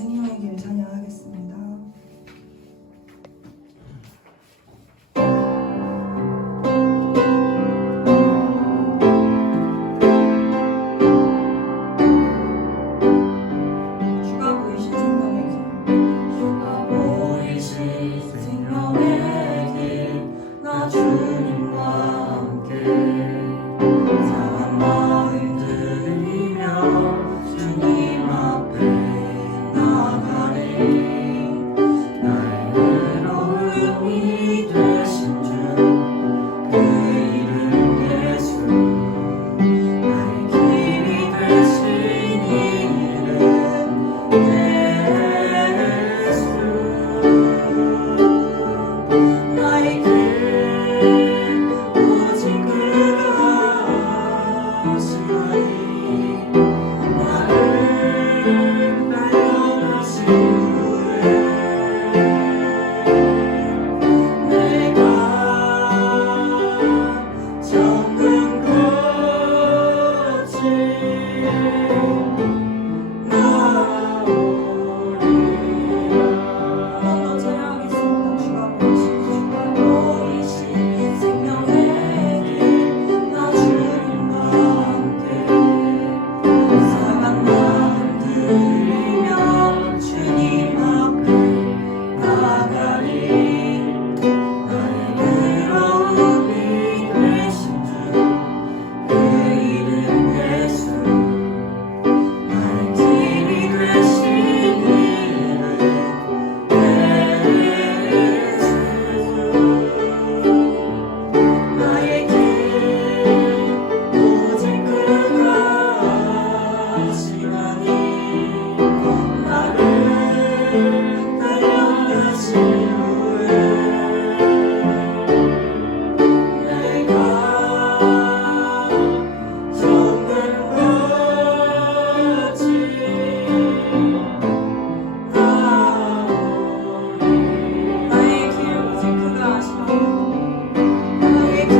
생명의 길 찬양하겠습니다. 주가 보이신 생명의 길, 주가 보이신 생명의 길, 나 주님과 함께 상한 마음 들이며 주님 앞에 나가리. 나의 의로움이 되신 주 그 이름 예수, 나의 길이 되신 이름 예수. 나의 길 오직 그가 하시나니, 나를 날려가신 후에 내가 잡는 것이 나오리라. 한번더 찬양하겠습니다. 주가 보이신 생명의 길, 나 주님과 함께 상한 마음 들이며 주님 앞에 나가리. 나의 의로움이 되신 주 그 이름 예수, 나의 길이 되신 이름 예수. 나의 길 오직 그가 하시나니, 나를 날려가신 후에 내가 잡는 것이 나오리. 나의 길 오직 그가 하시나니, 나의 길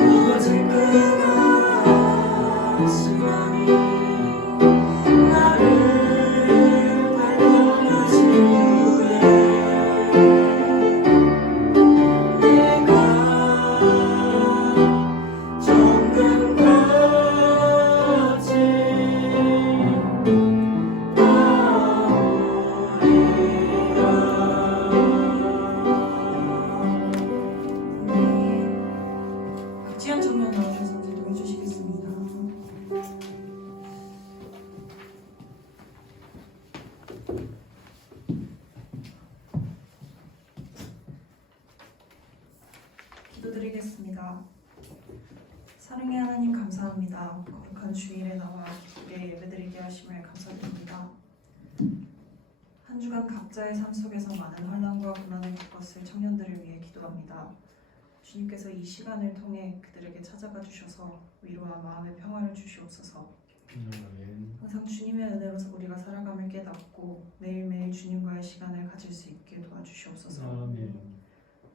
오직 그가 하시나니, 나를 달려가신 후에 내가 잡는 것이 나오리라. 박지현 청년 나오셔서 기도해 주시겠습니다. 기도드리겠습니다. 사랑의 하나님 감사합니다. 거룩한 주일에 나와 기쁘게 예배드리게 하심을 감사드립니다. 한 주간 각자의 삶 속에서 많은 환난과 고난을 겪었을 청년들을 위해 기도합니다. 주님께서 이 시간을 통해 그들에게 찾아가 주셔서 위로와 마음의 평화를 주시옵소서. 항상 주님의 은혜로서 우리가 살아감을 깨닫고 매일매일 주님과의 시간을 가질 수 있게 도와주시옵소서.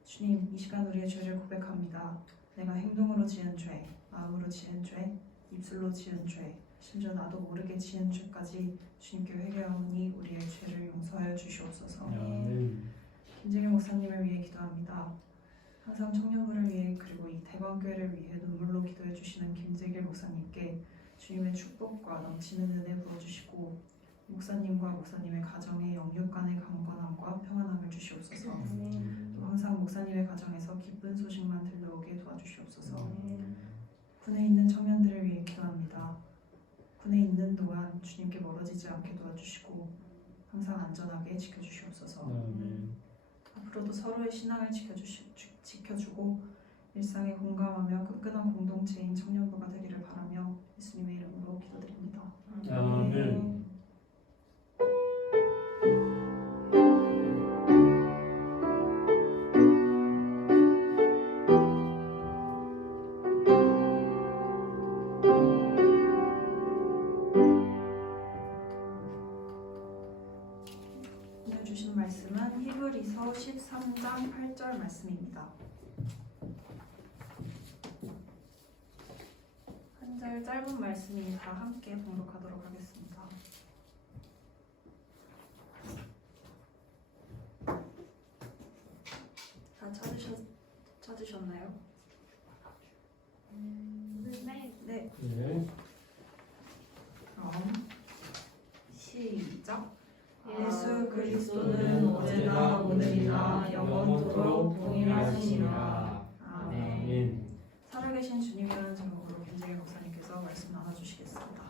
주님, 이 시간 우리의 죄를 고백합니다. 내가 행동으로 지은 죄, 마음으로 지은 죄, 입술로 지은 죄, 심지어 나도 모르게 지은 죄까지 주님께 회개하오니 우리의 죄를 용서하여 주시옵소서. 김재경 목사님을 위해 기도합니다. 항상 청년부를 위해 그리고 이 대광교회를 위해 눈물로 기도해 주시는 김재길 목사님께 주님의 축복과 넘치는 은혜 부어주시고 목사님과 목사님의 가정에 영육 간의 강건함과 평안함을 주시옵소서. 또 항상 목사님의 가정에서 기쁜 소식만 들려오게 도와주시옵소서. 군에 있는 청년들을 위해 기도합니다. 군에 있는 동안 주님께 멀어지지 않게 도와주시고 항상 안전하게 지켜주시옵소서. 앞으로도 서로의 신앙을 지켜주고 일상에 공감하며 끈끈한 공동체인 청년부가 되기를 바라며 예수님의 이름으로 기도드립니다. 아멘. 오늘 주신 말씀은 히브리서 13장 8절 말씀입니다. 한 절 짧은 말씀이 다 함께 봉독하도록 하겠습니다. 찾으셨나요? 네. 네. 네. 그럼 시작. 예수 그리스도는 어제나 오늘이나 영원토록 동일하시니라. 아멘. 아멘. 살아계신 주님이라는 제목으로 김재길 목사님께서 말씀 나눠주시겠습니다.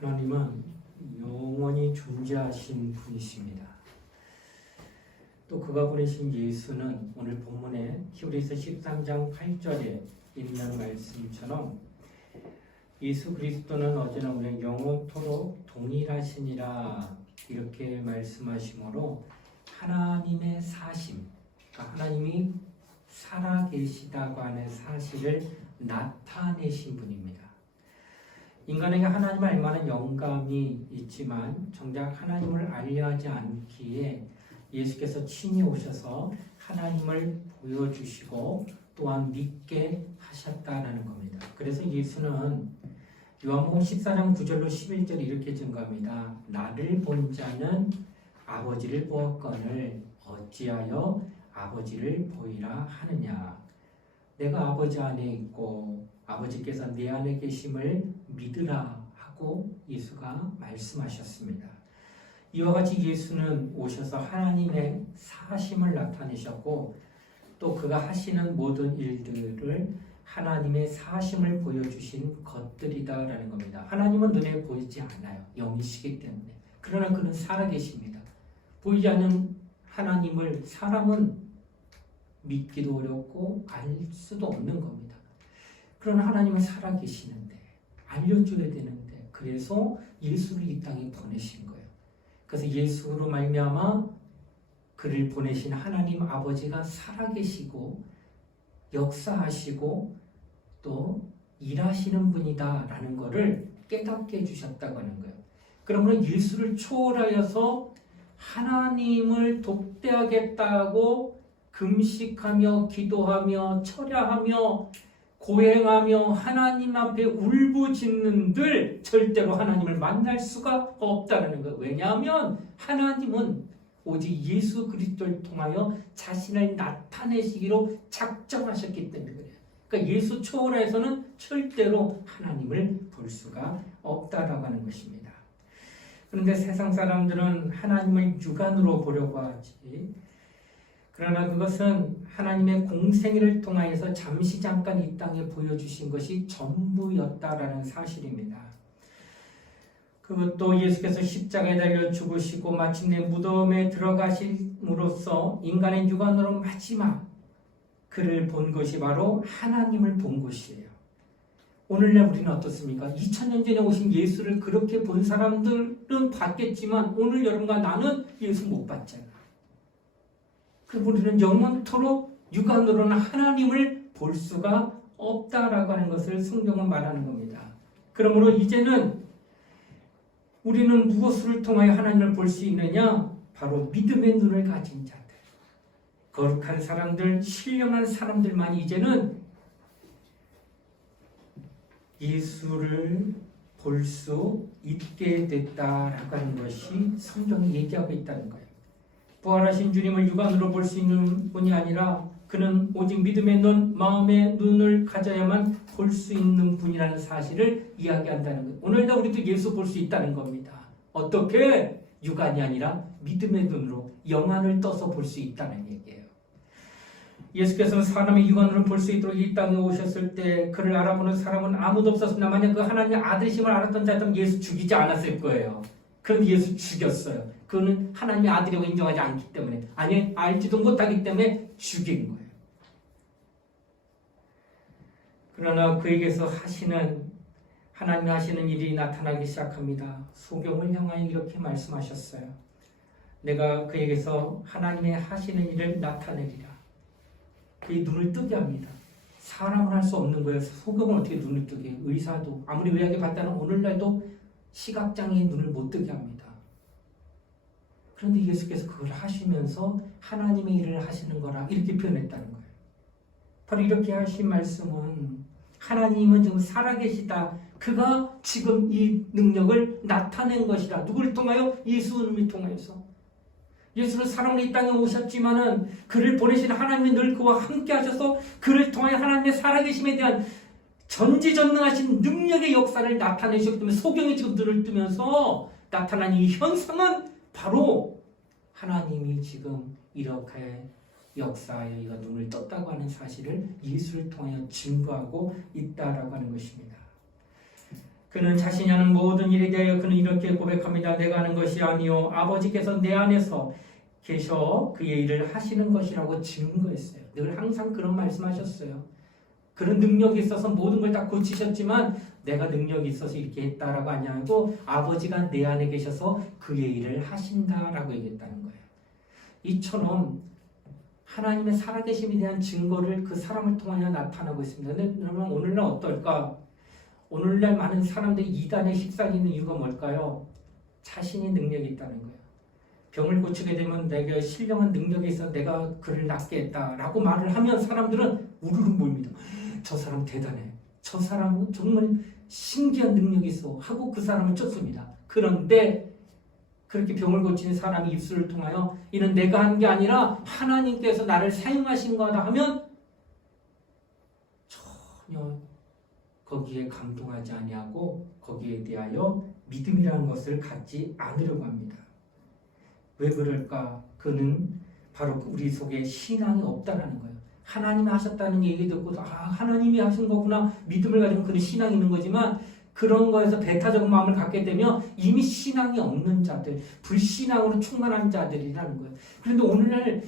하나님은 영원히 존재하신 분이십니다. 또 그가 보내신 예수는 오늘 본문에 히브리서 13장 8절에 있는 말씀처럼 예수 그리스도는 어제나 오늘 영원토록 동일하시니라 이렇게 말씀하시므로 하나님의 사심, 그러니까 하나님이 살아계시다고 하는 사실을 나타내신 분입니다. 인간에게 하나님을 알 만한 영감이 있지만 정작 하나님을 알려 하지 않기에 예수께서 친히 오셔서 하나님을 보여주시고 또한 믿게 하셨다는 겁니다. 그래서 예수는 요한복음 14장 9절로 11절 이렇게 증거합니다. 나를 본 자는 아버지를 보았거늘 어찌하여 아버지를 보이라 하느냐. 내가 아버지 안에 있고 아버지께서 내 안에 계심을 믿으라 하고 예수가 말씀하셨습니다. 이와 같이 예수는 오셔서 하나님의 사심을 나타내셨고 또 그가 하시는 모든 일들을 하나님의 사심을 보여주신 것들이다라는 겁니다. 하나님은 눈에 보이지 않아요. 영이시기 때문에. 그러나 그는 살아계십니다. 보이지 않는 하나님을 사람은 믿기도 어렵고 알 수도 없는 겁니다. 그러나 하나님은 살아계시는데 알려줘야 되는데 그래서 예수를 이 땅에 보내신 거예요. 그래서 예수로 말미암아 그를 보내신 하나님 아버지가 살아계시고 역사하시고 또 일하시는 분이다라는 것을 깨닫게 해주셨다고 하는 거예요. 그러므로 예수를 초월하여서 하나님을 독대하겠다고 금식하며 기도하며 철야하며 고행하며 하나님 앞에 울부짖는들 절대로 하나님을 만날 수가 없다는 거예요. 왜냐하면 하나님은 오직 예수 그리스도를 통하여 자신을 나타내시기로 작정하셨기 때문에 그래요. 그러니까 예수 초월해서는 절대로 하나님을 볼 수가 없다라고 하는 것입니다. 그런데 세상 사람들은 하나님을 육안으로 보려고 하지. 그러나 그것은 하나님의 공생애를 통하여서 잠시 잠깐 이 땅에 보여주신 것이 전부였다라는 사실입니다. 그것도 예수께서 십자가에 달려 죽으시고 마침내 무덤에 들어가심으로써 인간의 육안으로 마지막 그를 본 것이 바로 하나님을 본 것이에요. 오늘날 우리는 어떻습니까? 2000년 전에 오신 예수를 그렇게 본 사람들은 봤겠지만 오늘 여러분과 나는 예수 못 봤잖아. 그럼 우리는 영원토록 육안으로는 하나님을 볼 수가 없다라고 하는 것을 성경은 말하는 겁니다. 그러므로 이제는 우리는 무엇을 통하여 하나님을 볼 수 있느냐? 바로 믿음의 눈을 가진 자들, 거룩한 사람들, 신령한 사람들만 이제는 예수를 볼 수 있게 됐다라고 하는 것이 성경이 얘기하고 있다는 거예요. 부활하신 주님을 육안으로 볼 수 있는 분이 아니라 그는 오직 믿음의 눈, 마음의 눈을 가져야만 볼 수 있는 분이라는 사실을 이야기한다는 거예요. 오늘도 우리도 예수 볼 수 있다는 겁니다. 어떻게? 육안이 아니라 믿음의 눈으로 영안을 떠서 볼 수 있다는 얘기예요. 예수께서 사람의 육안으로 볼 수 있도록 이 땅에 오셨을 때 그를 알아보는 사람은 아무도 없었습니다. 만약 그 하나님의 아들이심을 알았던 자였다면 예수 죽이지 않았을 거예요. 그런데 예수 죽였어요. 그는 하나님의 아들이라고 인정하지 않기 때문에, 아니 알지도 못하기 때문에 죽인 거예요. 그러나 그에게서 하나님이 하시는 일이 나타나기 시작합니다. 소경을 향하여 이렇게 말씀하셨어요. 내가 그에게서 하나님의 하시는 일을 나타내리라. 그의 눈을 뜨게 합니다. 사람은 할 수 없는 거예요. 소경을 어떻게 눈을 뜨게 해요? 의사도 아무리 의학에 발달한 오늘날도 시각장애인 눈을 못 뜨게 합니다. 그런데 예수께서 그걸 하시면서 하나님의 일을 하시는 거라 이렇게 표현했다는 거예요. 바로 이렇게 하신 말씀은 하나님은 지금 살아계시다. 그가 지금 이 능력을 나타낸 것이라. 누구를 통하여? 예수님을 통하여서. 예수는 사람으로 이 땅에 오셨지만은 그를 보내신 하나님이 늘 그와 함께 하셔서 그를 통하여 하나님의 살아계심에 대한 전지전능하신 능력의 역사를 나타내셨기 때문에 소경이 지금 눈을 뜨면서 나타난 이 현상은 바로 하나님이 지금 이렇게 역사에 이거 눈을 떴다고 하는 사실을 예수를 통하여 증거하고 있다라고 하는 것입니다. 그는 자신이 하는 모든 일에 대하여 그는 이렇게 고백합니다. 내가 하는 것이 아니요 아버지께서 내 안에서 계셔 그의 일을 하시는 것이라고 증거했어요. 늘 항상 그런 말씀하셨어요. 그런 능력이 있어서 모든 걸 다 고치셨지만 내가 능력이 있어서 이렇게 했다라고 아니하고 아버지가 내 안에 계셔서 그의 일을 하신다라고 얘기했다는 거예요. 이처럼 하나님의 살아계심에 대한 증거를 그 사람을 통하여 나타나고 있습니다. 근데 그러면 오늘날 어떨까? 오늘날 많은 사람들이 이단에 휩싸이는 이유가 뭘까요? 자신이 능력이 있다는 거예요. 병을 고치게 되면 내게 신령한 능력이 있어 내가 그를 낫게 했다라고 말을 하면 사람들은 우르르 모입니다. 저 사람 대단해. 저 사람은 정말 신기한 능력이 있어 하고 그 사람을 쫓습니다. 그런데 그렇게 병을 고치는 사람이 입술을 통하여 이는 내가 한 게 아니라 하나님께서 나를 사용하신 거다 하면 전혀 거기에 감동하지 아니하고 거기에 대하여 믿음이라는 것을 갖지 않으려고 합니다. 왜 그럴까? 그는 바로 우리 속에 신앙이 없다라는 거예요. 하나님이 하셨다는 얘기 듣고 하나님이 하신 거구나 믿음을 가지면 그는 신앙이 있는 거지만 그런 거에서 배타적인 마음을 갖게 되면 이미 신앙이 없는 자들, 불신앙으로 충만한 자들이라는 거예요. 그런데 오늘날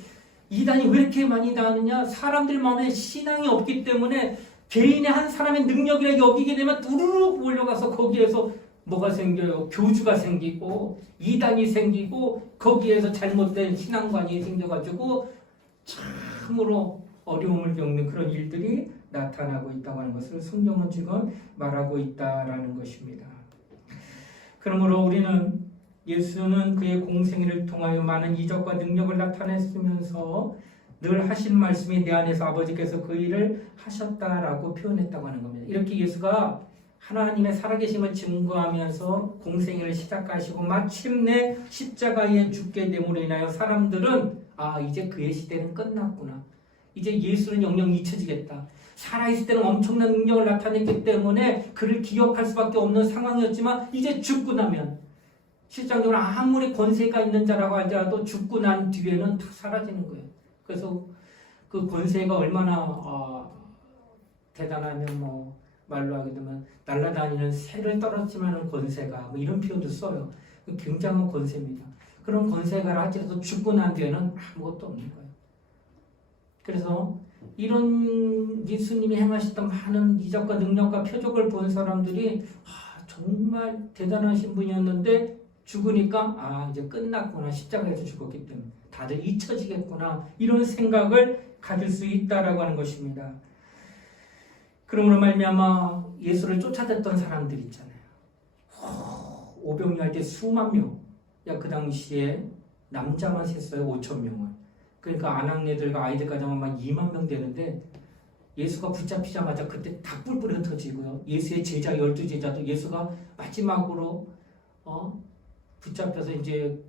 이단이 왜 이렇게 많이 나느냐? 사람들 마음에 신앙이 없기 때문에 개인의 한 사람의 능력이라 여기게 되면 우르르 몰려가서 거기에서 뭐가 생겨요? 교주가 생기고 이단이 생기고 거기에서 잘못된 신앙관이 생겨가지고 참으로 어려움을 겪는 그런 일들이 나타나고 있다고 하는 것을 성경은 지금 말하고 있다라는 것입니다. 그러므로 우리는 예수는 그의 공생애를 통하여 많은 이적과 능력을 나타냈으면서 늘 하신 말씀이 내 안에서 아버지께서 그 일을 하셨다라고 표현했다고 하는 겁니다. 이렇게 예수가 하나님의 살아계심을 증거하면서 공생애를 시작하시고 마침내 십자가에 죽게 됨으로 인하여 사람들은 이제 그의 시대는 끝났구나. 이제 예수는 영영 잊혀지겠다. 살아있을 때는 엄청난 능력을 나타냈기 때문에 그를 기억할 수밖에 없는 상황이었지만 이제 죽고 나면 실장적으로 아무리 권세가 있는 자라고 하더라도 죽고 난 뒤에는 다 사라지는 거예요. 그래서 그 권세가 얼마나 대단하면 말로 하게 되면 날아다니는 새를 떨어지면 권세가 이런 표현도 써요. 굉장한 권세입니다. 그런 권세가 할지라도 죽고 난 뒤에는 아무것도 없는 거예요. 그래서 이런 예수님이 행하셨던 많은 이적과 능력과 표적을 본 사람들이 정말 대단하신 분이었는데 죽으니까 이제 끝났구나. 십자가에서 죽었기 때문에 다들 잊혀지겠구나. 이런 생각을 가질 수 있다라고 하는 것입니다. 그러므로 말미암아 예수를 쫓아댔던 사람들 있잖아요. 오병이어 할 때 수만 명. 그 당시에 남자만 셌어요. 5천 명을. 그러니까 아낙네들과 아이들까지 하면 막 2만 명 되는데 예수가 붙잡히자마자 그때 다 뿔뿔이 흩어지고요. 예수의 제자 12제자도 예수가 마지막으로 붙잡혀서 이제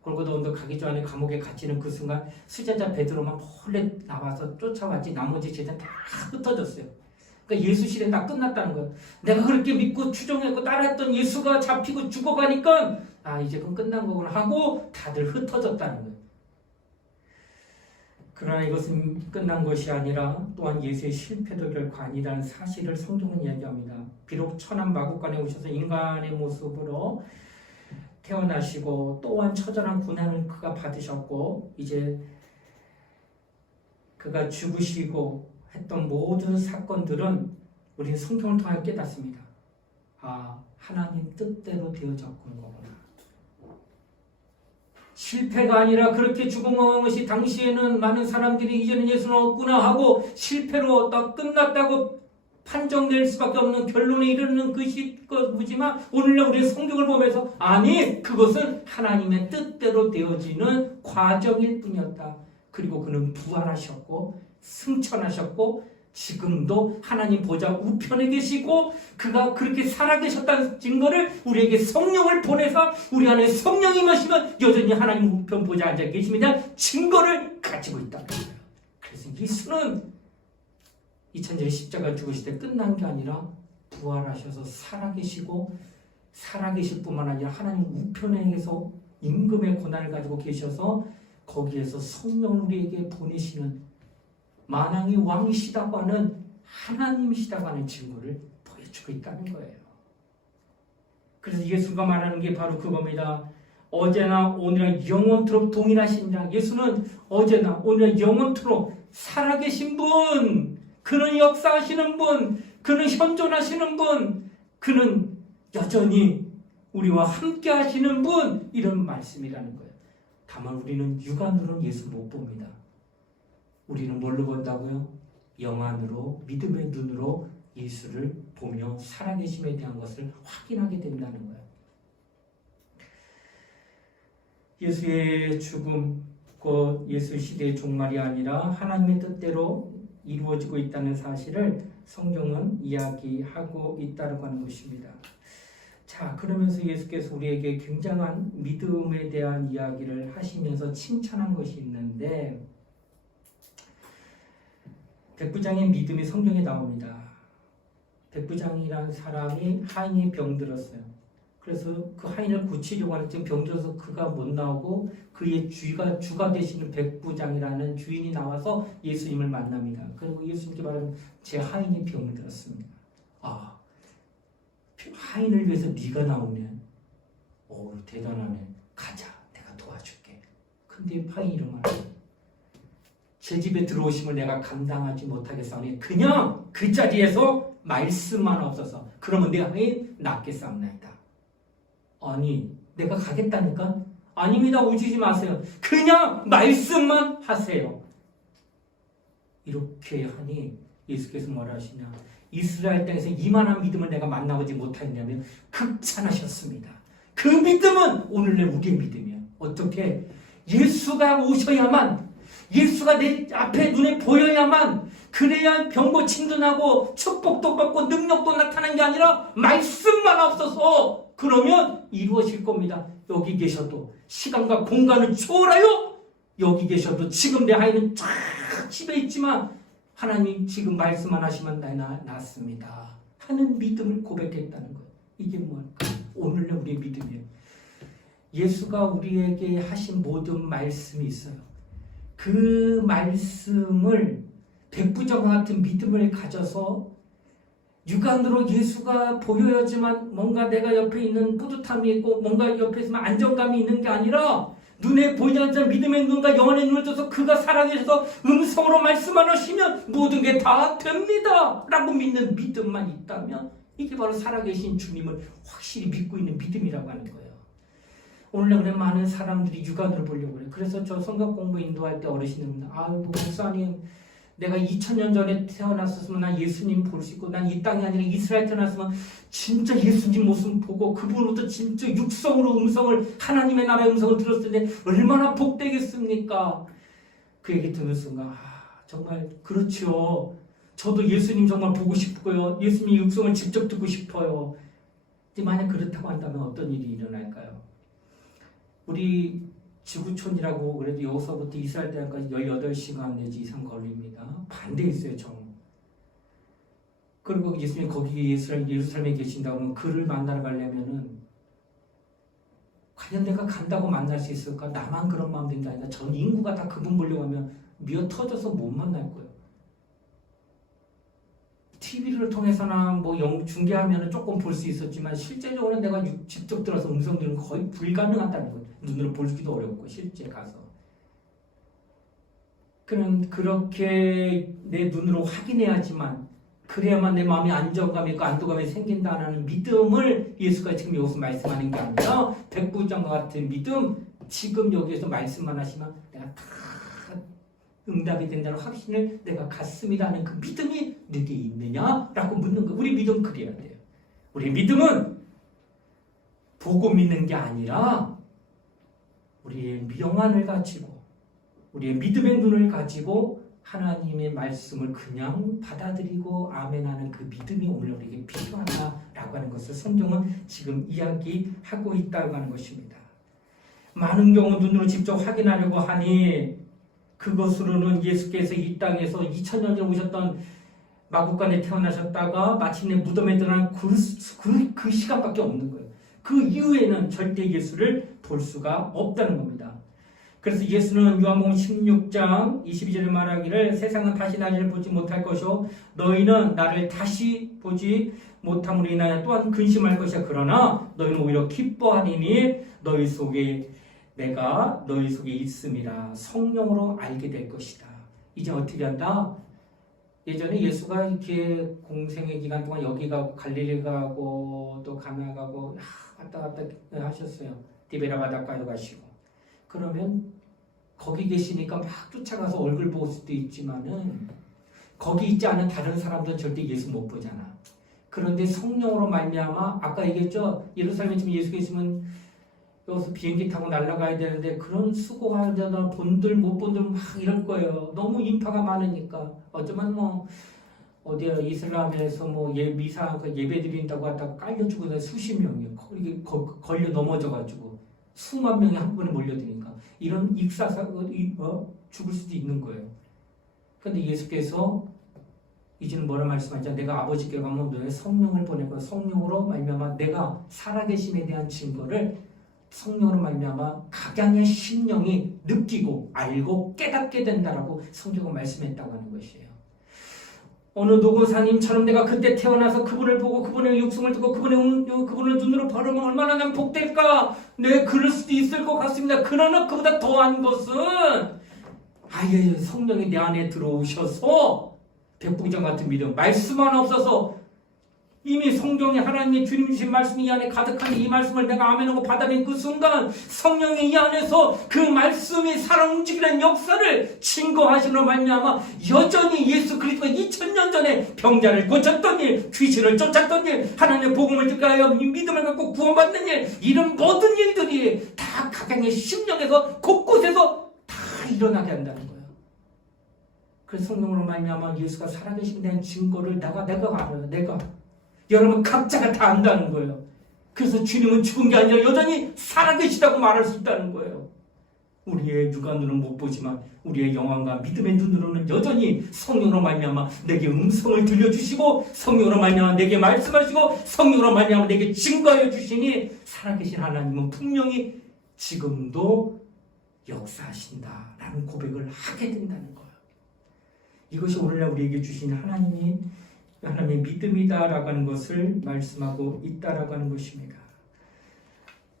골고다 언덕 가기 전에 감옥에 갇히는 그 순간 수제자 베드로만 몰래 나와서 쫓아왔지 나머지 제자는 다 흩어졌어요. 그러니까 예수 시대 다 끝났다는 거예요. 내가 그렇게 믿고 추종했고 따라했던 예수가 잡히고 죽어가니까 이제 그건 끝난 거구나 하고 다들 흩어졌다는 거예요. 그러나 이것은 끝난 것이 아니라 또한 예수의 실패도 결코 아니라는 사실을 성경은 이야기합니다. 비록 천한 마국간에 오셔서 인간의 모습으로 태어나시고 또한 처절한 고난을 그가 받으셨고 이제 그가 죽으시고 했던 모든 사건들은 우리는 성경을 통해 깨닫습니다. 하나님 뜻대로 되어졌군 거구나. 실패가 아니라 그렇게 죽은 것이 당시에는 많은 사람들이 이제는 예수는 없구나 하고 실패로 끝났다고 판정될 수밖에 없는 결론에 이르는 것이지만 오늘날 우리의 성경을 보면서 그것은 하나님의 뜻대로 되어지는 과정일 뿐이었다. 그리고 그는 부활하셨고 승천하셨고 지금도 하나님 보좌 우편에 계시고 그가 그렇게 살아계셨다는 증거를 우리에게 성령을 보내서 우리 안에 성령이 마시면 여전히 하나님 우편 보좌에 앉아 계시면 증거를 가지고 있다는 거예요. 그래서 예수는 2000년에 십자가 죽으실 때 끝난 게 아니라 부활하셔서 살아계시고 살아계실 뿐만 아니라 하나님 우편에서 임금의 고난을 가지고 계셔서 거기에서 성령을 우리에게 보내시는 만왕의 왕이시다고 하는 하나님이시다고 하는 증거를 보여주고 있다는 거예요. 그래서 예수가 말하는 게 바로 그겁니다. 어제나 오늘나 영원토록 동일하시니라. 예수는 어제나 오늘나 영원토록 살아계신 분, 그는 역사하시는 분, 그는 현존하시는 분, 그는 여전히 우리와 함께 하시는 분, 이런 말씀이라는 거예요. 다만 우리는 육안으로는 예수 못 봅니다. 우리는 뭘로 본다고요? 영안으로, 믿음의 눈으로 예수를 보며 살아계심에 대한 것을 확인하게 된다는 거예요. 예수의 죽음, 곧 예수 시대의 종말이 아니라 하나님의 뜻대로 이루어지고 있다는 사실을 성경은 이야기하고 있다고 하는 것입니다. 자, 그러면서 예수께서 우리에게 굉장한 믿음에 대한 이야기를 하시면서 칭찬한 것이 있는데, 백부장의 믿음이 성경에 나옵니다. 백부장이라는 사람이 하인이 병들었어요. 그래서 그 하인을 고치려고 하는데 지금 병들어서 그가 못 나오고 그의 주가 되시는 백부장이라는 주인이 나와서 예수님을 만납니다. 그리고 예수님께 말하면 제 하인이 병들었습니다. 아, 하인을 위해서 네가 나오면 대단하네. 가자, 내가 도와줄게. 근데 하인이 이런 말이에요. 제 집에 들어오심을 내가 감당하지 못하겠사오니 그냥 그 자리에서 말씀만 없어서 그러면 내 하인 낫겠사옵나이다. 아니, 내가 가겠다니까? 아닙니다. 오시지 마세요. 그냥 말씀만 하세요. 이렇게 하니 예수께서 뭐라 하시냐? 이스라엘 땅에서 이만한 믿음을 내가 만나보지 못했냐면 극찬하셨습니다. 그 믿음은 오늘날 우리의 믿음이에요. 어떻게? 예수가 오셔야만, 예수가 내 앞에 눈에 보여야만, 그래야 병 고침도 나고 축복도 받고 능력도 나타나는 게 아니라 말씀만 없어서 그러면 이루어질 겁니다. 여기 계셔도 시간과 공간을 초월하여 여기 계셔도 지금 내 아이는 쫙 집에 있지만 하나님 지금 말씀만 하시면 낫습니다 하는 믿음을 고백했다는 거예요. 이게 뭘까? 오늘날 우리의 믿음이에요. 예수가 우리에게 하신 모든 말씀이 있어요. 그 말씀을 백부장과 같은 믿음을 가져서 육안으로 예수가 보여야지만 뭔가 내가 옆에 있는 뿌듯함이 있고 뭔가 옆에 있으면 안정감이 있는 게 아니라 눈에 보이지 않는 믿음의 눈과 영혼의 눈을 떠서 그가 살아계셔서 음성으로 말씀만 하시면 모든 게 다 됩니다 라고 믿는 믿음만 있다면 이게 바로 살아계신 주님을 확실히 믿고 있는 믿음이라고 하는 거예요. 오늘날 그래 많은 사람들이 육안으로 보려고 그래요. 그래서 저 성경 공부 인도할 때 어르신들 아이고 목사님 내가 2000년 전에 태어났었으면 난 예수님 볼 수 있고 난 이 땅이 아니라 이스라엘 태어났으면 진짜 예수님 모습 보고 그분부터 진짜 육성으로 음성을 하나님의 나라의 음성을 들었을 때 얼마나 복되겠습니까? 그 얘기 들은 순간 정말 그렇죠. 저도 예수님 정말 보고 싶고요. 예수님 육성을 직접 듣고 싶어요. 근데 만약 그렇다고 한다면 어떤 일이 일어날까요? 우리 지구촌이라고 그래도 여기서부터 이스라엘 대학까지 18시간 내지 이상 걸립니다. 반대했어요, 정. 그리고 예수님이 거기 예루살렘에 계신다고 하면 그를 만나러 가려면은 과연 내가 간다고 만날 수 있을까? 나만 그런 마음 든 게 아니라 전 인구가 다 그분 보려고 하면 미어 터져서 못 만날 거예요. TV를 통해서나 뭐 중계하면 조금 볼 수 있었지만 실제적으로 내가 직접 들어서 음성 들은 건 거의 불가능하다는 거예요. 눈으로 보기도 어렵고 실제 가서. 그는 그렇게 내 눈으로 확인해야지만 그래야만 내 마음에 안정감이 있고 안도감이 생긴다는 믿음을 예수가 지금 여기서 말씀하는 게 아니라 백부장과 같은 믿음 지금 여기에서 말씀만 하시면 내가 다 응답이 된다는 확신을 내가 갖습니다 하는 그 믿음이 너게 있느냐라고 묻는 거. 우리 믿음 그래야 돼요. 우리 믿음은 보고 믿는 게 아니라 우리의 영안을 가지고 우리의 믿음의 눈을 가지고 하나님의 말씀을 그냥 받아들이고 아멘하는 그 믿음이 오늘 우리에게 필요하다라고 하는 것을 성경은 지금 이야기하고 있다고 하는 것입니다. 많은 경우 눈으로 직접 확인하려고 하니 그것으로는 예수께서 이 땅에서 2000년 전 오셨던 마구간에 태어나셨다가 마침내 무덤에 들어간 그 시간밖에 없는 거예요. 그 이후에는 절대 예수를 볼 수가 없다는 겁니다. 그래서 예수는 요한복음 16장 22절에 말하기를 세상은 다시 나를 보지 못할 것이요 너희는 나를 다시 보지 못함으로 인하여 또한 근심할 것이야. 그러나 너희는 오히려 기뻐하리니 너희 속에 내가 너희 속에 있음이라 성령으로 알게 될 것이다. 이제 어떻게 한다? 예전에 예수가 이렇게 공생의 기간 동안 여기 가고 갈릴리 가고 또 가나 가고 왔다 갔다 하셨어요. 디베라 바닷가도 가시고. 그러면 거기 계시니까 막 쫓아가서 얼굴 볼 수도 있지만은 거기 있지 않은 다른 사람들은 절대 예수 못 보잖아. 그런데 성령으로 말미암아 아까 얘기했죠. 예루살렘에 지금 예수가 있으면 여기서 비행기 타고 날아가야 되는데 그런 수고하려다 본들 못 본들 막 이럴 거예요. 너무 인파가 많으니까. 어쩌면 뭐 어디야 이슬람에서 뭐 미사 예배 드린다고 하다가 깔려 죽은 수십 명이 걸려 넘어져가지고 수만 명이 한 번에 몰려드니까 이런 익사사 죽을 수도 있는 거예요. 그런데 예수께서 이제는 뭐라 말씀하죠? 내가 아버지께 가면 너의 성령을 보내고 성령으로 말미암아 내가 살아계심에 대한 증거를 성령으로 말미암아 각양의 심령이 느끼고 알고 깨닫게 된다라고 성경은 말씀했다고 하는 것이에요. 어느 노고사님처럼 내가 그때 태어나서 그분을 보고 그분의 육성을 듣고 그분을 눈으로 바라보면 얼마나 난 복될까? 네, 그럴 수도 있을 것 같습니다. 그러나 그보다 더한 것은 아예 성령이 내 안에 들어오셔서 백부장 같은 믿음, 말씀만 없어서 이미 성경에 하나님의 주님 주신 말씀이 이 안에 가득한 이 말씀을 내가 아멘하고 받아낸 그 순간 성령이 이 안에서 그 말씀이 살아 움직이는 역사를 증거하시는 말미암아 여전히 예수 그리스도가 2000년 전에 병자를 고쳤던 일, 귀신을 쫓았던 일, 하나님의 복음을 듣게 하여 믿음을 갖고 구원받는 일, 이런 모든 일들이 다 각양의 심령에서 곳곳에서 다 일어나게 한다는 거예요. 그래서 성령으로 말미암아 예수가 살아계신 데는 증거를 내가 알아요. 내가 여러분 각자가 다 안다는 거예요. 그래서 주님은 죽은 게 아니라 여전히 살아계시다고 말할 수 있다는 거예요. 우리의 육안으로는 못 보지만 우리의 영혼과 믿음의 눈으로는 여전히 성령으로 말미암아 내게 음성을 들려주시고 성령으로 말미암아 내게 말씀하시고 성령으로 말미암아 내게 증거해 주시니 살아계신 하나님은 분명히 지금도 역사하신다라는 고백을 하게 된다는 거예요. 이것이 오늘날 우리에게 주신 하나님의 믿음이다라고 하는 것을 말씀하고 있다라고 하는 것입니다.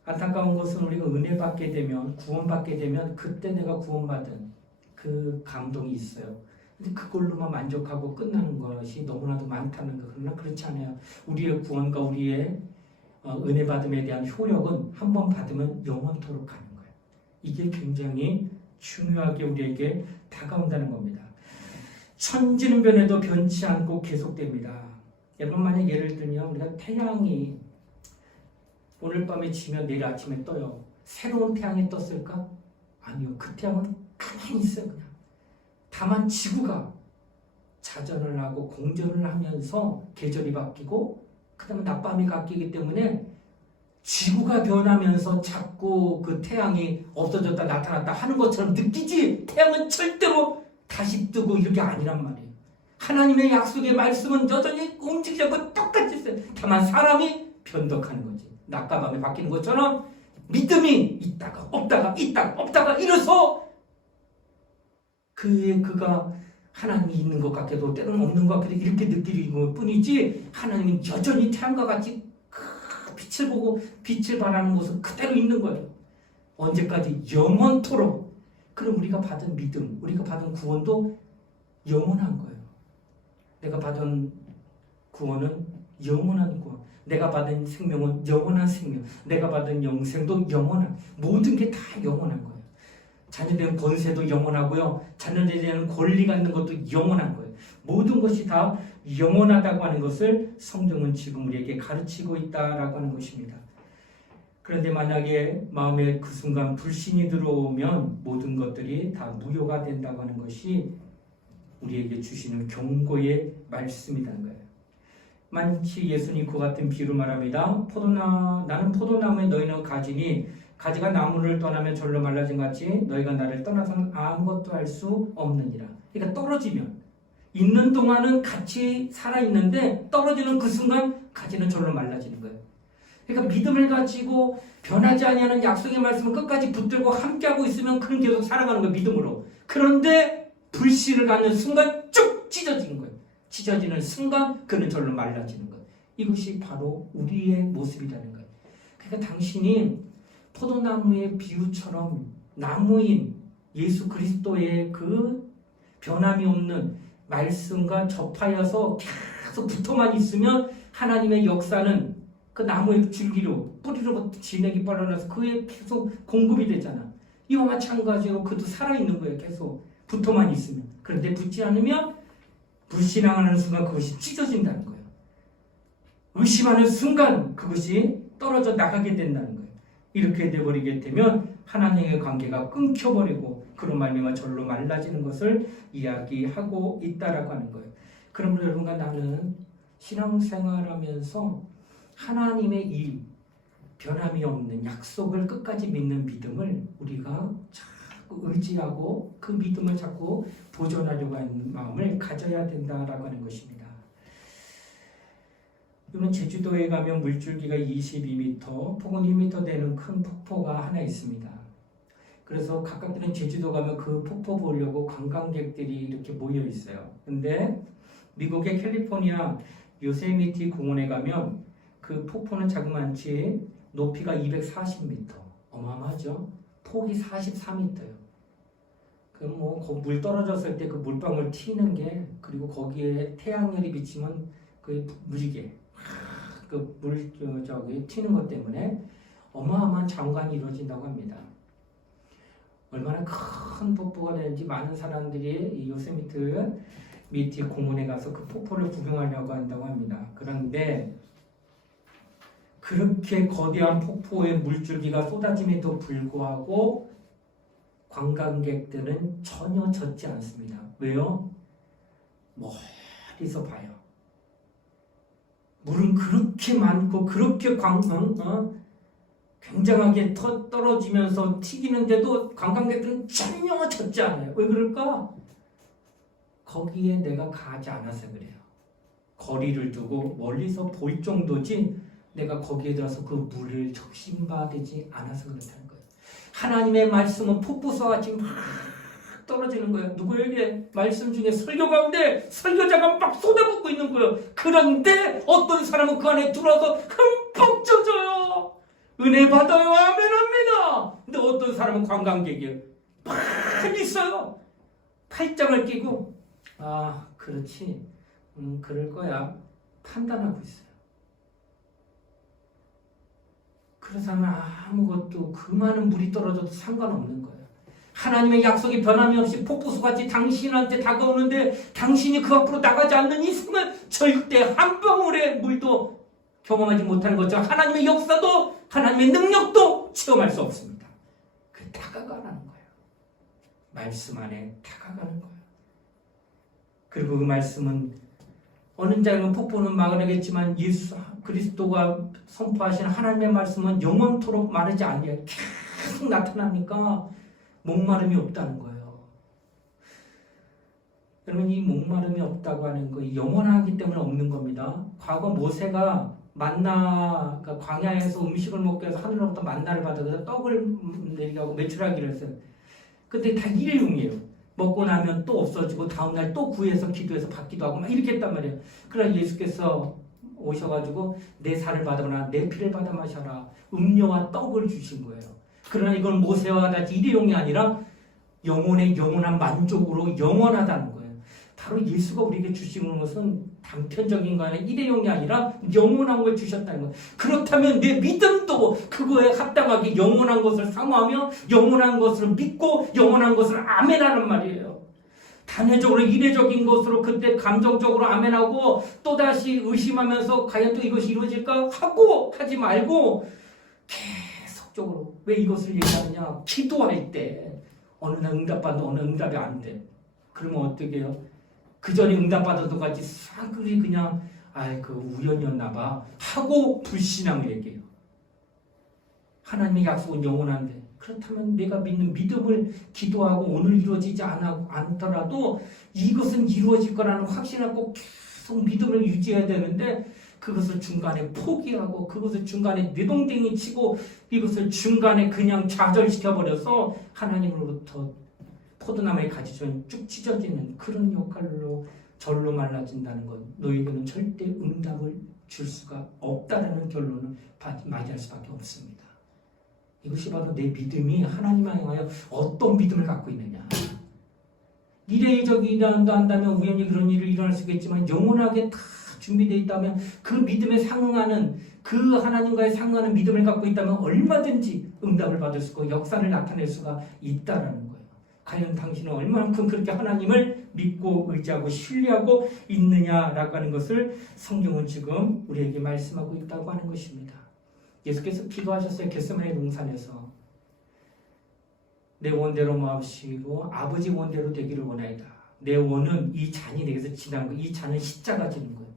안타까운 것은 우리가 은혜 받게 되면 구원받게 되면 그때 내가 구원받은 그 감동이 있어요. 근데 그걸로만 만족하고 끝나는 것이 너무나도 많다는 것. 그러나 그렇지 않아요. 우리의 구원과 우리의 은혜 받음에 대한 효력은 한 번 받으면 영원토록 가는 거예요. 이게 굉장히 중요하게 우리에게 다가온다는 겁니다. 천지는 변해도 변치 않고 계속됩니다. 여러분 만약 예를 들면 우리가 태양이 오늘 밤에 지면 내일 아침에 떠요. 새로운 태양이 떴을까? 아니요. 그 태양은 가만히 있어요. 그냥. 다만 지구가 자전을 하고 공전을 하면서 계절이 바뀌고 그 다음에 낮밤이 바뀌기 때문에 지구가 변하면서 자꾸 그 태양이 없어졌다 나타났다 하는 것처럼 느끼지 태양은 절대로 다시 뜨고 이게 아니란 말이에요. 하나님의 약속의 말씀은 여전히 움직이지 않고 똑같이 있어요. 다만 사람이 변덕하는 거지. 낮과 밤에 바뀌는 것처럼 믿음이 있다가 없다가 이래서 그가 하나님이 있는 것 같아도 때로는 없는 것 같아도 이렇게 느끼는 것 뿐이지 하나님은 여전히 태양과 같이 그 빛을 보고 빛을 발하는 것은 그대로 있는 거예요. 언제까지? 영원토록. 그럼 우리가 받은 믿음, 우리가 받은 구원도 영원한 거예요. 내가 받은 구원은 영원한 구원. 내가 받은 생명은 영원한 생명. 내가 받은 영생도 영원한. 모든 게 다 영원한 거예요. 자녀에 대한 권세도 영원하고요. 자녀에 대한 권리가 있는 것도 영원한 거예요. 모든 것이 다 영원하다고 하는 것을 성경은 지금 우리에게 가르치고 있다라고 하는 것입니다. 그런데 만약에 마음에 그 순간 불신이 들어오면 모든 것들이 다 무효가 된다고 하는 것이 우리에게 주시는 경고의 말씀이라는 거예요. 만치 예수님 그 같은 비유를 말합니다. 나는 포도나무에 너희는 가지니 가지가 나무를 떠나면 절로 말라진 같이 너희가 나를 떠나서는 아무것도 할 수 없느니라. 그러니까 떨어지면 있는 동안은 같이 살아있는데 떨어지는 그 순간 가지는 절로 말라지는 거예요. 그러니까 믿음을 가지고 변하지 아니하는 약속의 말씀을 끝까지 붙들고 함께하고 있으면 그는 계속 살아가는 거예요. 믿음으로. 그런데 불씨를 갖는 순간 쭉 찢어지는 거예요. 찢어지는 순간 그는 절로 말라지는 거예요. 이것이 바로 우리의 모습이라는 거예요. 그러니까 당신이 포도나무의 비유처럼 나무인 예수 그리스도의 그 변함이 없는 말씀과 접하여서 계속 붙어만 있으면 하나님의 역사는 그 나무의 줄기로 뿌리로부터 진액이 빨아나서 그에 계속 공급이 되잖아. 이와 마찬가지로 그도 살아있는 거예요. 계속 붙어만 있으면. 그런데 붙지 않으면 불신앙하는 순간 그것이 찢어진다는 거예요. 의심하는 순간 그것이 떨어져 나가게 된다는 거예요. 이렇게 돼버리게 되면 하나님의 관계가 끊겨버리고 그로 말미암아 절로 말라지는 것을 이야기하고 있다라고 하는 거예요. 그러므로 여러분과 나는 신앙생활하면서 하나님의 이 변함이 없는 약속을 끝까지 믿는 믿음을 우리가 자꾸 의지하고 그 믿음을 자꾸 보존하려고 하는 마음을 가져야 된다라고 하는 것입니다. 이번 제주도에 가면 물줄기가 22m, 폭은 1m 되는 큰 폭포가 하나 있습니다. 그래서 각각들은 제주도 가면 그 폭포 보려고 관광객들이 이렇게 모여 있어요. 근데 미국의 캘리포니아 요세미티 공원에 가면 그 폭포는 자그만치 높이가 240m, 어마어마하죠. 폭이 44m예요. 그럼 뭐 물 떨어졌을 때 그 물방울 튀는 게, 그리고 거기에 태양열이 비치면 그 무지개 그 물 저기 튀는 것 때문에 어마어마한 장관이 이루어진다고 합니다. 얼마나 큰 폭포가 되는지 많은 사람들이 이 요세미티 공원에 가서 그 폭포를 구경하려고 한다고 합니다. 그런데 그렇게 거대한 폭포의 물줄기가 쏟아짐에도 불구하고 관광객들은 전혀 젖지 않습니다. 왜요? 멀리서 봐요. 물은 그렇게 많고 그렇게 굉장하게 떨어지면서 튀기는데도 관광객들은 전혀 젖지 않아요. 왜 그럴까? 거기에 내가 가지 않아서 그래요. 거리를 두고 멀리서 볼 정도지 내가 거기에 들어서 그 물을 적심받지 않아서 그렇다는 거예요. 하나님의 말씀은 폭포수와 같이 막 떨어지는 거예요. 누구에게? 말씀 중에 설교 가운데 설교자가 막 쏟아붓고 있는 거예요. 그런데 어떤 사람은 그 안에 들어와서 흠뻑 젖어요. 은혜 받아요. 아멘 합니다. 근데 어떤 사람은 관광객이에요. 많이 있어요. 팔짱을 끼고 그렇지 그럴 거야 판단하고 있어요. 그래서 아무것도 그 많은 물이 떨어져도 상관없는 거예요. 하나님의 약속이 변함이 없이 폭포수같이 당신한테 다가오는데 당신이 그 앞으로 나가지 않는 이승은 절대 한 방울의 물도 경험하지 못하는 것처럼 하나님의 역사도 하나님의 능력도 체험할 수 없습니다. 그 다가가라는 거예요. 말씀 안에 다가가는 거예요. 그리고 그 말씀은 어느 자는 폭포는 막으려겠지만 예수 그리스도가 선포하신 하나님의 말씀은 영원토록 마르지 않아요. 계속 나타나니까 목마름이 없다는 거예요. 여러분 이 목마름이 없다고 하는 거 영원하기 때문에 없는 겁니다. 과거 모세가 만나 그러니까 광야에서 음식을 먹기 위해서 하늘로부터 만나를 받아서 떡을 내리게 하고 매출하기로 했어요. 근데 다 일회용이에요. 먹고 나면 또 없어지고 다음날 또 구해서 기도해서 받기도 하고 막 이렇게 했단 말이에요. 그러나 예수께서 오셔가지고 내 살을 받아거나 내 피를 받아 마셔라. 음료와 떡을 주신 거예요. 그러나 이건 모세와 같이 일회용이 아니라 영혼의 영원한 만족으로 영원하다는 거예요. 바로 예수가 우리에게 주시는 것은 단편적인 거 아니라 일회용이 아니라 영원한 걸 주셨다는 거예요. 그렇다면 내 믿음도 그거에 합당하게 영원한 것을 사모하며 영원한 것을 믿고 영원한 것을 아멘하는 말이에요. 단회적으로 이례적인 것으로 그때 감정적으로 아멘하고 또다시 의심하면서 과연 또 이것이 이루어질까 하고 하지 말고 계속적으로 왜 이것을 얘기하느냐? 기도할 때 어느 날 응답받는데 어느 날 응답이 안 돼. 그러면 어떻게 해요? 그 전에 응답받았던 것 같이 사그리 그냥 그 우연이었나 봐 하고 불신앙을 얘기해요. 하나님의 약속은 영원한데 그렇다면 내가 믿는 믿음을 기도하고 오늘 이루어지지 않더라도 이것은 이루어질 거라는 확신을 꼭 계속 믿음을 유지해야 되는데 그것을 중간에 포기하고 그것을 중간에 내동댕이 치고 이것을 중간에 그냥 좌절시켜버려서 하나님으로부터 포도나무의 가지처럼 쭉 찢어지는 그런 역할로 절로 말라진다는 것, 너희에게는 절대 응답을 줄 수가 없다라는 결론을 맞이할 수밖에 없습니다. 이것이 바로 내 믿음이 하나님을 향하여 어떤 믿음을 갖고 있느냐. 이래저기다 한다면 우연히 그런 일이 일어날 수 있겠지만 영원하게 다 준비되어 있다면 그 믿음에 상응하는 그 하나님과의 상응하는 믿음을 갖고 있다면 얼마든지 응답을 받을 수 있고 역사를 나타낼 수가 있다라는 거예요. 과연 당신은 얼마만큼 그렇게 하나님을 믿고 의지하고 신뢰하고 있느냐라고 하는 것을 성경은 지금 우리에게 말씀하고 있다고 하는 것입니다. 예수께서 기도하셨어요. 겟세마네 동산에서 내 원대로 마옵시고 아버지 원대로 되기를 원하이다. 내 원은 이 잔이 내게서 지나는 거, 이 잔은 십자가 지는 거예요.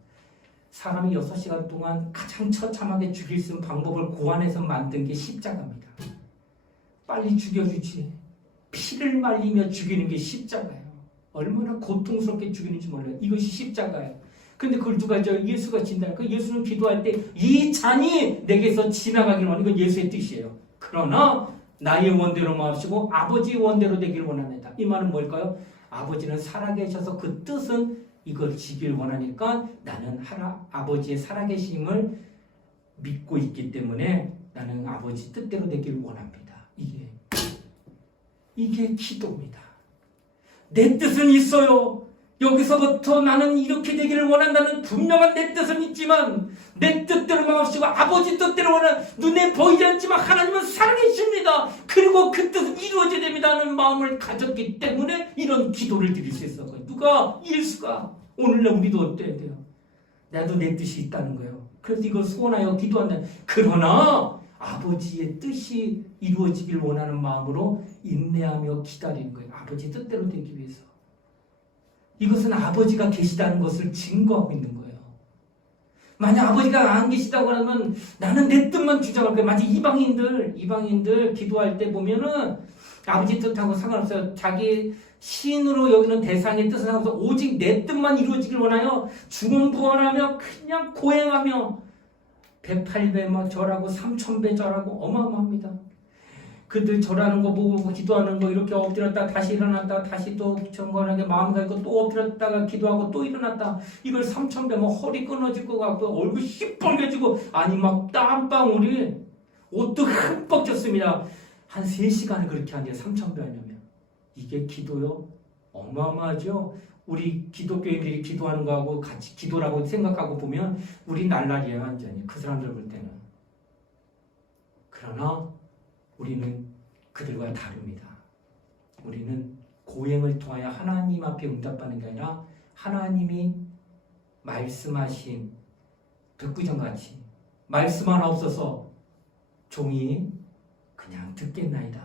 사람이 6시간 동안 가장 처참하게 죽일 수 있는 방법을 고안해서 만든 게 십자가입니다. 빨리 죽여주지. 피를 말리며 죽이는 게 십자가예요. 얼마나 고통스럽게 죽이는지 몰라요. 이것이 십자가예요. 근데 그걸 누가 예수가 진다니까. 예수는 기도할 때 이 잔이 내게서 지나가기를 원하는 건 예수의 뜻이에요. 그러나 나의 원대로 마옵시고 아버지의 원대로 되기를 원합니다. 이 말은 뭘까요? 아버지는 살아계셔서 그 뜻은 이걸 지길 원하니까 나는 아버지의 살아계심을 믿고 있기 때문에 나는 아버지 뜻대로 되기를 원합니다. 이게 기도입니다. 내 뜻은 있어요. 여기서부터 나는 이렇게 되기를 원한다는 분명한 내 뜻은 있지만 내 뜻대로 마옵시고 아버지 뜻대로 원하는 눈에 보이지 않지만 하나님은 살아계십니다. 그리고 그 뜻은 이루어져야 됩니다 하는 마음을 가졌기 때문에 이런 기도를 드릴 수 있었고요. 누가? 예수가. 오늘날 우리도 어때야 돼요? 나도 내 뜻이 있다는 거예요. 그래서 이걸 소원하여 기도한다. 그러나 아버지의 뜻이 이루어지길 원하는 마음으로 인내하며 기다리는 거예요. 아버지 뜻대로 되기 위해서. 이것은 아버지가 계시다는 것을 증거하고 있는 거예요. 만약 아버지가 안 계시다고 하면 나는 내 뜻만 주장할 거예요. 마치 이방인들 기도할 때 보면은 아버지 뜻하고 상관없어요. 자기 신으로 여기는 대상의 뜻은 상관없어. 오직 내 뜻만 이루어지길 원하여 중언부언하며 그냥 고행하며 108배 막 절하고 3000배 절하고 어마어마합니다. 그들 절하는 거 보고 기도하는 거 이렇게 엎드렸다 다시 일어났다 다시 또 경건하게 마음 가지고 또 엎드렸다가 기도하고 또 일어났다. 이걸 3000배 뭐 허리 끊어질 것 같고 얼굴 시뻘개지고 아니 막 땀방울이 옷도 흠뻑 졌습니다. 한 3시간을 그렇게 하는데 3000배 하려면 이게 기도요? 어마어마하죠. 우리 기독교인들이 기도하는 거하고 같이 기도라고 생각하고 보면 우리 날라리예요. 완전히 그 사람들 볼 때는. 그러나 우리는 그들과 다릅니다. 우리는 고행을 통하여 하나님 앞에 응답받는 게 아니라 하나님이 말씀하신 백부장같이 말씀 하나 없어서 종이 그냥 듣겠나이다.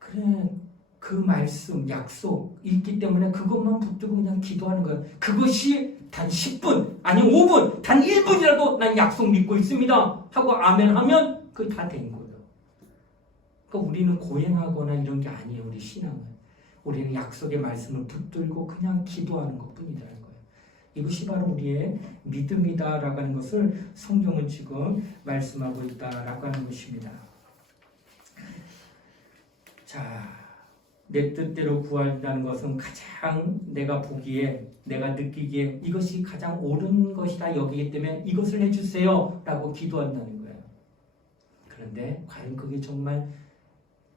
그래 그 말씀 약속 있기 때문에 그것만 붙들고 그냥 기도하는 거예요. 그것이 단 10분 아니 5분 단 1분이라도 난 약속 믿고 있습니다 하고 아멘 하면 그게 다 된 거예요. 그러니까 우리는 고행하거나 이런 게 아니에요. 우리 신앙은. 우리는 약속의 말씀을 붙들고 그냥 기도하는 것뿐이라는 거예요. 이것이 바로 우리의 믿음이다라고 하는 것을 성경은 지금 말씀하고 있다라고 하는 것입니다. 자, 내 뜻대로 구한다는 것은 가장 내가 보기에 내가 느끼기에 이것이 가장 옳은 것이다 여기기 때문에 이것을 해주세요 라고 기도한다는 거예요. 그런데 과연 그게 정말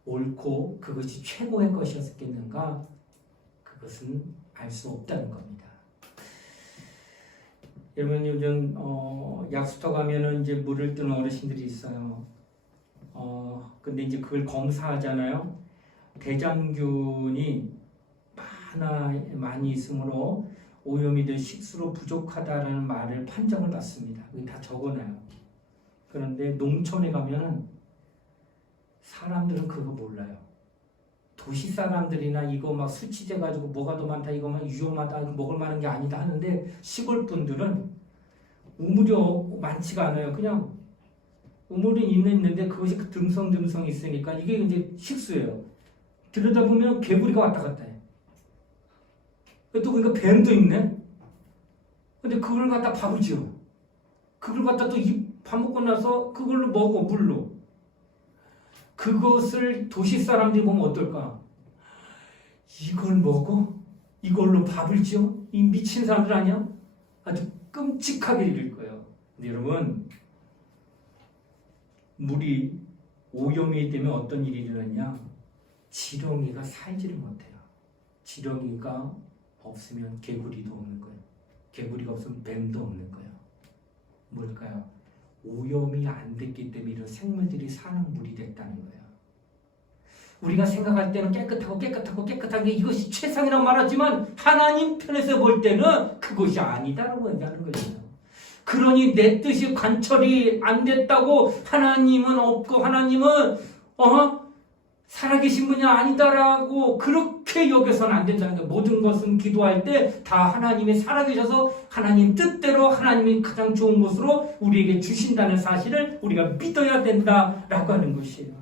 옳고 그것이 최고의 것이었겠는가? 그것은 알 수 없다는 겁니다. 여러분 요즘 약수터 가면은 이제 물을 뜨는 어르신들이 있어요. 근데 이제 그걸 검사하잖아요. 대장균이 많이 있으므로 오염이 돼 식수로 부족하다라는 말을 판정을 받습니다. 여기 다 적어놔요. 그런데 농촌에 가면은 사람들은 그거 몰라요. 도시 사람들이나 이거 막 수치돼 가지고 뭐가 더 많다 이거만 위험하다 먹을 만한 게 아니다 하는데 시골 분들은 우물이 많지가 않아요. 그냥 우물이 있는데 그것이 듬성듬성 있으니까 이게 이제 식수예요. 들여다보면 개구리가 왔다 갔다 해. 또 그러니까 뱀도 있네. 근데 그걸 갖다 밥을 지어. 그걸 갖다 또 밥 먹고 나서 그걸로 먹어 물로. 그것을 도시 사람들이 보면 어떨까? 이걸 먹어? 이걸로 밥을 지어? 이 미친 사람들 아니야? 아주 끔찍하게 이럴 거예요. 근데 여러분, 물이 오염이 되면 어떤 일이 일어나냐? 지렁이가 살지를 못해요. 지렁이가 없으면 개구리도 없는 거예요. 개구리가 없으면 뱀도 없는 거예요. 뭘까요? 오염이 안 됐기 때문에 이런 생물들이 사는 물이 됐다는 거예요. 우리가 생각할 때는 깨끗한 게 이것이 최상이라고 말하지만 하나님 편에서 볼 때는 그것이 아니다라고 얘기하는 거예요. 그러니 내 뜻이 관철이 안 됐다고 하나님은 없고 하나님은 살아계신 분이 아니다라고 그렇게 여겨서는 안 된다는 거예요. 모든 것은 기도할 때 다 하나님이 살아계셔서 하나님 뜻대로 하나님이 가장 좋은 것으로 우리에게 주신다는 사실을 우리가 믿어야 된다라고 하는 것이에요.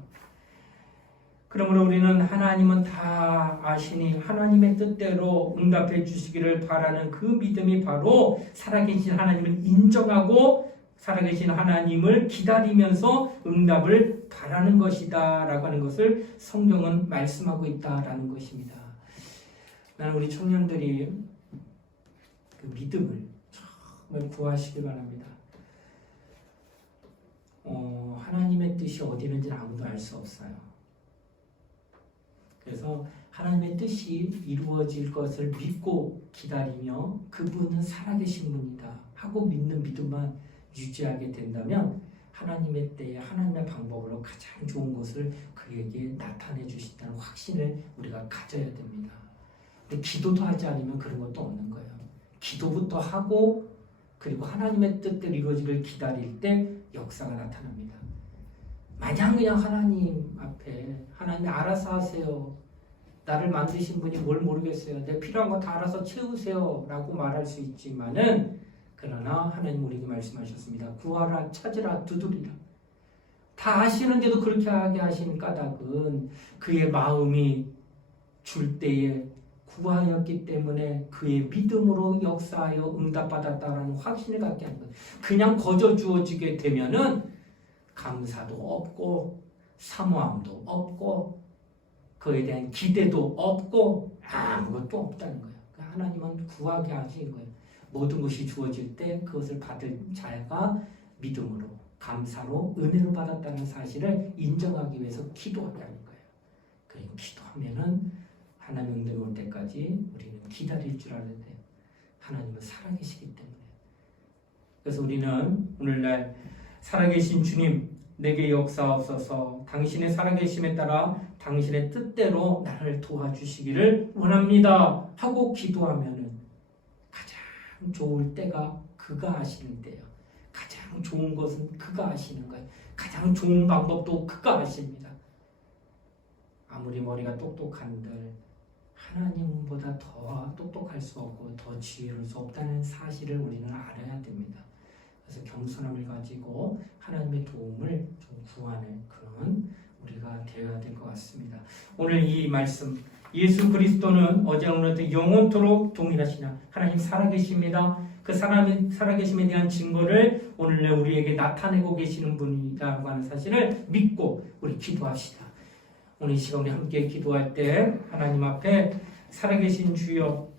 그러므로 우리는 하나님은 다 아시니 하나님의 뜻대로 응답해 주시기를 바라는 그 믿음이 바로 살아계신 하나님을 인정하고 살아계신 하나님을 기다리면서 응답을 바라는 것이다 라고 하는 것을 성경은 말씀하고 있다라는 것입니다. 나는 우리 청년들이 그 믿음을 정말 구하시길 바랍니다. 하나님의 뜻이 어디 있는지는 아무도 알 수 없어요. 그래서 하나님의 뜻이 이루어질 것을 믿고 기다리며 그분은 살아계신 분이다 하고 믿는 믿음만 유지하게 된다면 하나님의 때에 하나님의 방법으로 가장 좋은 것을 그에게 나타내 주신다는 확신을 우리가 가져야 됩니다. 근데 기도도 하지 않으면 그런 것도 없는 거예요. 기도부터 하고 그리고 하나님의 뜻대로 이루어지기를 기다릴 때 역사가 나타납니다. 마냥 그냥 하나님 앞에 하나님 알아서 하세요. 나를 만드신 분이 뭘 모르겠어요. 내 필요한 거 다 알아서 채우세요 라고 말할 수 있지만은 그러나 하나님 우리에게 말씀하셨습니다. 구하라 찾으라 두드리라. 다 아시는데도 그렇게 하게 하신 까닭은 그의 마음이 줄 때에 구하였기 때문에 그의 믿음으로 역사하여 응답받았다라는 확신을 갖게 하는 거예요. 그냥 거저 주어지게 되면은 감사도 없고 사모함도 없고 그에 대한 기대도 없고 아무것도 없다는 거예요. 하나님은 구하게 하신 거예요. 모든 것이 주어질 때 그것을 받을 자가 믿음으로 감사로 은혜로 받았다는 사실을 인정하기 위해서 기도하게 하는 거예요. 그리고 기도하면은 하나님 응답이 올 때까지 우리는 기다릴 줄 알아야 돼요. 하나님은 살아계시기 때문에. 그래서 우리는 오늘날 살아계신 주님 내게 역사하옵소서 당신의 살아계심에 따라 당신의 뜻대로 나를 도와주시기를 원합니다 하고 기도하면은 가장 좋을 때가 그가 아시는 때예요. 가장 좋은 것은 그가 아시는 거예요. 가장 좋은 방법도 그가 아십니다. 아무리 머리가 똑똑한들 하나님보다 더 똑똑할 수 없고 더 지혜로울 수 없다는 사실을 우리는 알아야 됩니다. 그래서 겸손함을 가지고 하나님의 도움을 좀 구하는 그런 우리가 되어야 될 것 같습니다. 오늘 이 말씀 예수 그리스도는 어제나 오늘도 영원토록 동일하시냐 하나님 살아계십니다. 그 살아계심에 대한 증거를 오늘 우리에게 나타내고 계시는 분이라고 하는 사실을 믿고 우리 기도합시다. 오늘 이 시간 우리 함께 기도할 때 하나님 앞에 살아계신 주여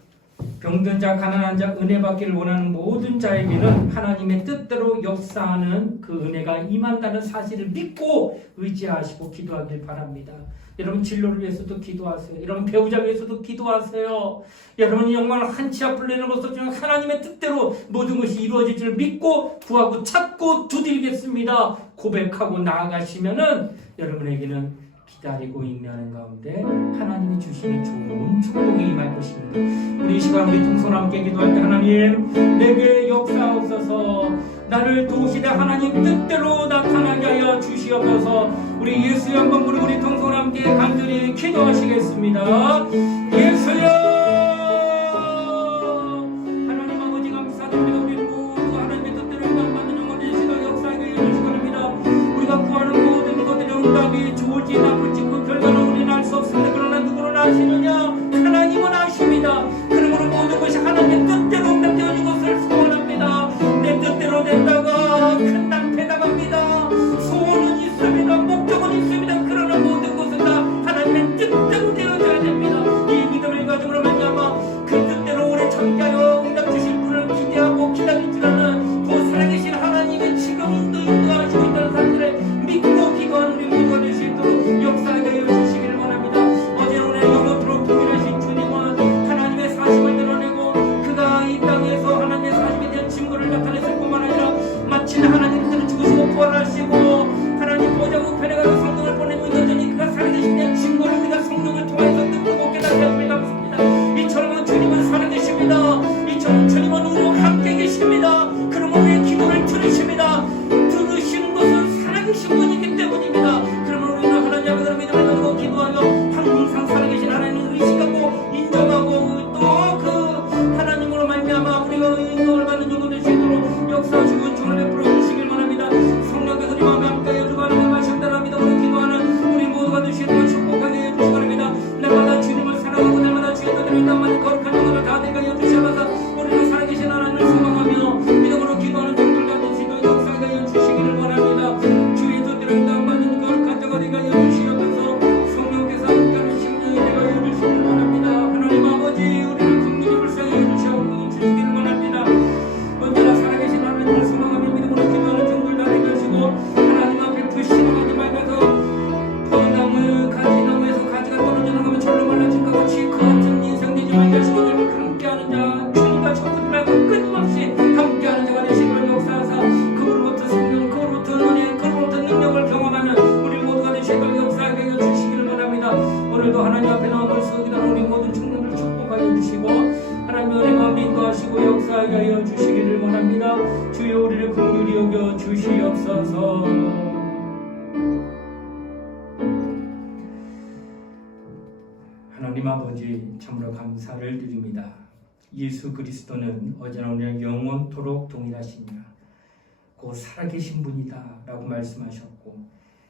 병든 자, 가난한 자, 은혜 받기를 원하는 모든 자에게는 하나님의 뜻대로 역사하는 그 은혜가 임한다는 사실을 믿고 의지하시고 기도하길 바랍니다. 여러분 진로를 위해서도 기도하세요. 여러분 배우자 위해서도 기도하세요. 여러분이 정말 한치 앞을 내놓고서 하나님의 뜻대로 모든 것이 이루어질 줄 믿고 구하고 찾고 두드리겠습니다. 고백하고 나아가시면은 여러분에게는 기다리고 있는 가운데 하나님이 주시는 좋은 축복이 임할 것입니다. 우리 이 시간 우리 동서로 함께 기도할 때 하나님 내게 역사하옵소서 나를 도우시되 하나님 뜻대로 나타나게 하여 주시옵소서. 우리 예수의 한번 부르고 우리 통성을 함께 간절히 기도하시겠습니다. 예수여, 하나님 아버지 감사드립니다. 우리 모두 하나님의 뜻대로 응답받는 영혼의 시간 역사하게 해주시기 바랍니다. 우리가 구하는 모든 것들의 응답이 좋을지 나쁠지 그 결과는 우리는 알 수 없습니다. 그러나 누구는 아시느냐? 하나님은 아십니다. 그러므로 모든 것이 하나님의 뜻대로 응답되어진 것을 소원합니다. 내 뜻대로 된다가 큰 낭패다 갑니다. 소원은 있습니다. 목적은 있습니다. 그러나 모든 것은 다 하나님의 뜻대로 되어져야 됩니다. 이 믿음을 가지고 말미암아 그 뜻대로 오래 참게하여 응답 주실 분을 기대하고 기다리지라는 그 살아계신 하나님의 지금도 인도하시고 있다는 사실을 믿고 기도하는 우리 모두가 될 수 있도록 역사하게 하여 주시기를 원합니다. 어제는 오늘 영원토록 동일하신 주님은 하나님의 사심을 드러내고 그가 이 땅에서 하나님의 사심에 대한 증거를 나타냈을 뿐만 아니라 마침 하나님께서 죽으시고 부활하시고 하나님 보좌 우편에 가서 성령을 보내고 여전히 그가 살아계신 데 증거를 우리가 성령을 통해서 듣고 깨닫게 하심을 감사합니다. 이처럼 주님은 살아계십니다. 이처럼 주님은 우리와 함께 계십니다. 그러면 우리의 기도를 들으십니다. 들으시는 것은 살아계신 분이기 때문입니다. 그러면 우리는 하나님 앞에 믿음을 가지고 기도하며 항상 살아계신 하나님을 의식하고 인정하고 또 그 하나님으로 말미암아 우리가 인정을 받는 영혼을 되도록 역사하시고 은총을 베풀어 주시길 원합니다. 성령께서 우리 마음에 함께 해주고 하나님의 말씀 따라 믿음으로 기도하는 우리 모두가 되시도록 축복하게 해주시기 바랍니다. 날마다 주님을 사랑하고 날마다 주의 뜻대로 남은 거룩한 영혼을 다 되게 하여 주시옵소서. 우리를 살아계신 하나님을 소망하며 믿음으로 기도하는 종들과 되시도록 역사하게 하여 주시기를 원합니다. 주의 뜻대로 남은 거룩한 자가 되게 하여 주시옵소서. 성령께서 함께하는 심령이 되게 하여 주시기를 원합니다. 하나님 아버지, 우리를 긍휼히 불쌍히 해주시옵고 주시기를 원합니다. 언제나 살아계신 하나님을 소망하며 믿음으로 기도하는 종들 다 되게 하시고 하나님 앞에 불신하지 말면서 포도나무 가지나무에서 가지가 떨어져 나가면 절로 말라질 것 같이 그 같은 인생 되지 말게 하시고 늘 함께하는 자 주님과 접붙지 말고 끊임없이 함께하는 자가 되시기를 역사하사 그로부터 생명, 그로부터 은혜, 그로부터 능력을 경험하는 우리 모두가 되시기를 역사하게 하여 주시기를 원합니다. 오늘도 하나님 앞에 나와 말씀하기는 우리 모든 청년들 축복하여 주시고 하나님의 은혜 가운데 인도하시고 역사하게 하여 주시기를 원합니다. 주여 우리를 긍휼히 여겨 주시옵소서. 하나님 아버지, 참으로 감사를 드립니다. 예수 그리스도는 어제나 오늘 영원토록 동일하시니라. 곧 살아계신 분이다 라고 말씀하셨고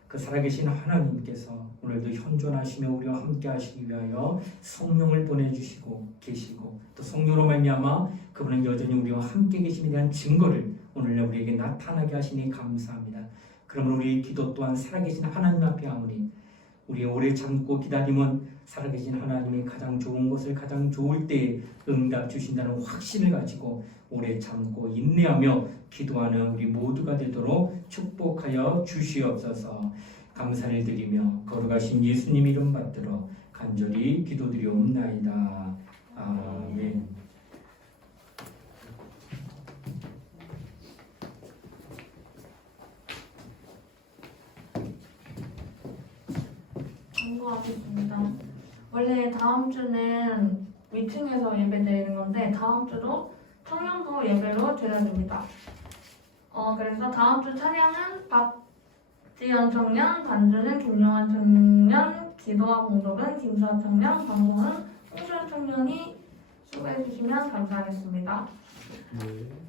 그 살아계신 하나님께서 오늘도 현존하시며 우리와 함께 하시기 위하여 성령을 보내주시고 계시고 또 성령으로 말미암아 그분은 여전히 우리와 함께 계심에 대한 증거를 오늘날 우리에게 나타나게 하시니 감사합니다. 그러므로 우리의 기도 또한 살아계신 하나님 앞에 하오니 우리의 오래 참고 기다림은 살아계신 하나님이 가장 좋은 것을 가장 좋을 때에 응답 주신다는 확신을 가지고 오래 참고 인내하며 기도하는 우리 모두가 되도록 축복하여 주시옵소서. 감사를 드리며 거룩하신 예수님 이름 받들어 간절히 기도드리옵나이다. 아멘. 공부하겠습니다. 원래 다음 주는 위층에서 예배 드리는 건데 다음 주도 청년부 예배로 드려줍니다. 그래서 다음 주 찬양은 박지연 청년, 반주는 김용환 청년, 기도와 공독은 김수아 청년, 방송은 홍수연 청년이 수고해 주시면 감사하겠습니다.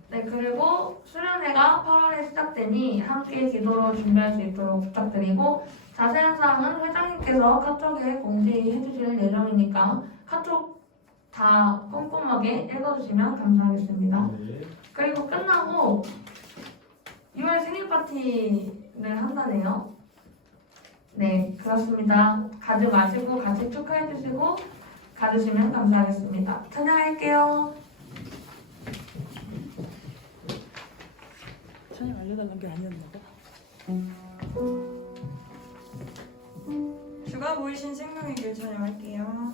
네, 그리고 수련회가 8월에 시작되니 함께 기도로 준비할 수 있도록 부탁드리고 자세한 사항은 회장님께서 카톡에 공지해 주실 예정이니까 카톡 다 꼼꼼하게 읽어주시면 감사하겠습니다. 그리고 끝나고 6월 생일 파티를 한다네요. 네, 그렇습니다. 가지 마시고 같이 축하해 주시고 가주시면 감사하겠습니다. 찬양할게요. 찬양 알려달라는 게 아니었나 봐. 주가 보이신 생명의 길 찬양할게요.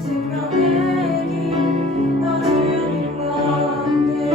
생명의 길, 나 주님과 함께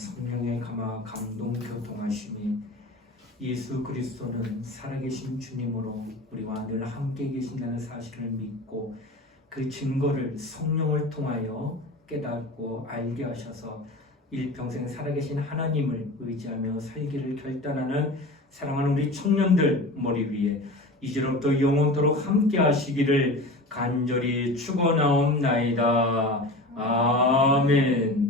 성령의 감동 교통하심이 예수 그리스도는 살아계신 주님으로 우리와 늘 함께 계신다는 사실을 믿고 그 증거를 성령을 통하여 깨닫고 알게 하셔서 일평생 살아계신 하나님을 의지하며 살기를 결단하는 사랑하는 우리 청년들 머리 위에 이제로부터 영원토록 함께 하시기를 간절히 축원하옵나이다. 아멘.